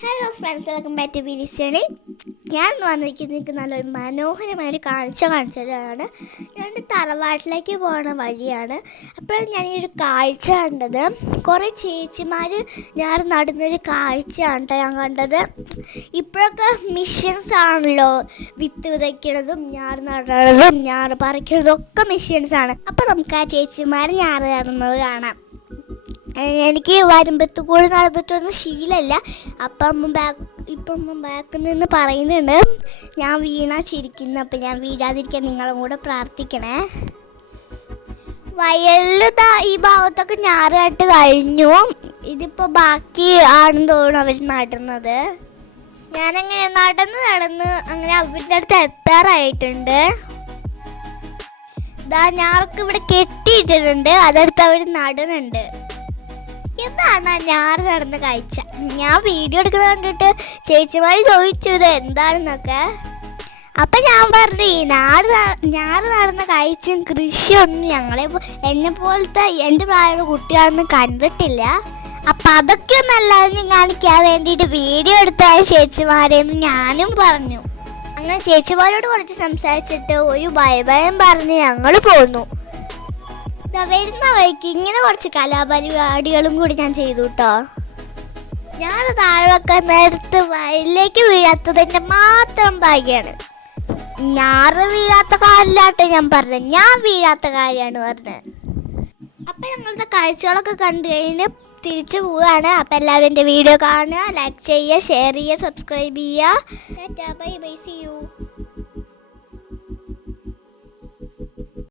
Hello friends welcome back to ബിലിസണി ഞാൻ ഇന്ന് വന്നിരിക്കുന്നത് എനിക്ക് നല്ലൊരു മനോഹരമായ ഒരു കാഴ്ച കാണിച്ചതാണ് ഞാൻ തറവാട്ടിലേക്ക് പോകുന്ന വഴിയാണ്. അപ്പോഴാണ് ഞാൻ ഈ ഒരു കാഴ്ച കണ്ടത്. കുറേ ചേച്ചിമാർ ഞാൻ നടുന്നൊരു കാഴ്ചയാണ് ഞാൻ കണ്ടത്. ഇപ്പോഴൊക്കെ മിഷൻസ് ആണല്ലോ വിത്ത് വിതയ്ക്കണതും ഞാറ് നടണതും ഞാറ് പറിക്കണതും ഒക്കെ മിഷൻസ് ആണ്. അപ്പോൾ നമുക്ക് ആ ചേച്ചിമാർ ഞാറ് നടന്നത് കാണാം. എനിക്ക് വരുമ്പത്ത് കൂടെ നടന്നിട്ടൊന്നും ശീലമല്ല അപ്പം അമ്മ ബാക്ക് ഇപ്പം അമ്മ ബാക്കിൽ നിന്ന് പറയുന്നുണ്ട് ഞാൻ വീണാ ചിരിക്കുന്നു അപ്പം ഞാൻ വീഴാതിരിക്കാൻ നിങ്ങളും കൂടെ പ്രാർത്ഥിക്കണേ. വയലിൽ ഈ ഭാഗത്തൊക്കെ ഞാറായിട്ട് കഴിഞ്ഞു. ഇതിപ്പോൾ ബാക്കി ആണെന്ന് തോന്നുന്നു അവർ നടുന്നത്. ഞാനങ്ങനെ നടന്ന് നടന്ന് അങ്ങനെ അവരുടെ അടുത്ത് എത്താറായിട്ടുണ്ട്. ദാ ഞാറൊക്കെ ഇവിടെ കെട്ടിയിട്ടിട്ടുണ്ട്. അതെടുത്ത് അവർ നടനുണ്ട് എന്താണ് ഞാൻ നടന്ന കാഴ്ച ഞാൻ വീഡിയോ എടുക്കുന്നത് കണ്ടിട്ട് ചേച്ചിമാർ ചോദിച്ചു ഇത് എന്താണെന്നൊക്കെ? അപ്പം ഞാൻ പറഞ്ഞു ഈ നാട് ഞാൻ ഞാറ് നടന്ന കാഴ്ചയും കൃഷിയൊന്നും ഞങ്ങളെ എന്നെ പോലത്തെ എന്റെ പ്രായമുള്ള കുട്ടികളൊന്നും കണ്ടിട്ടില്ല. അപ്പം അതൊക്കെ ഒന്ന് എല്ലാവരും കാണിക്കാൻ വേണ്ടിയിട്ട് വീഡിയോ എടുത്താൽ ചേച്ചിമാരെന്ന് ഞാനും പറഞ്ഞു. അങ്ങനെ ചേച്ചിമാരോട് കുറച്ച് സംസാരിച്ചിട്ട് ഒരു ഭയഭയം പറഞ്ഞ് ഞങ്ങൾ പോന്നു. വരുന്ന വഴിക്ക് ഇങ്ങനെ കുറച്ച് കലാപരിപാടികളും കൂടി ഞാൻ ചെയ്തു കേട്ടോ ഞാൻ താഴെ വെക്കാൻ നേരത്ത് വയലിലേക്ക് വീഴാത്തത് എന്റെ മാത്രം ഭാഗ്യമാണ് ഞാറ് വീഴാത്ത കാര്യമില്ലാട്ടോ ഞാൻ പറഞ്ഞത്. ഞാൻ വീഴാത്ത കാര്യമാണ് പറഞ്ഞത്. അപ്പം ഞങ്ങളുടെ കാഴ്ചകളൊക്കെ കണ്ടു കഴിഞ്ഞ് തിരിച്ചു പോവുകയാണ് അപ്പം എല്ലാവരും എന്റെ വീഡിയോ കാണുക ലൈക്ക് ചെയ്യുക ഷെയർ ചെയ്യുക സബ്സ്ക്രൈബ് ചെയ്യുക. Bye bye C U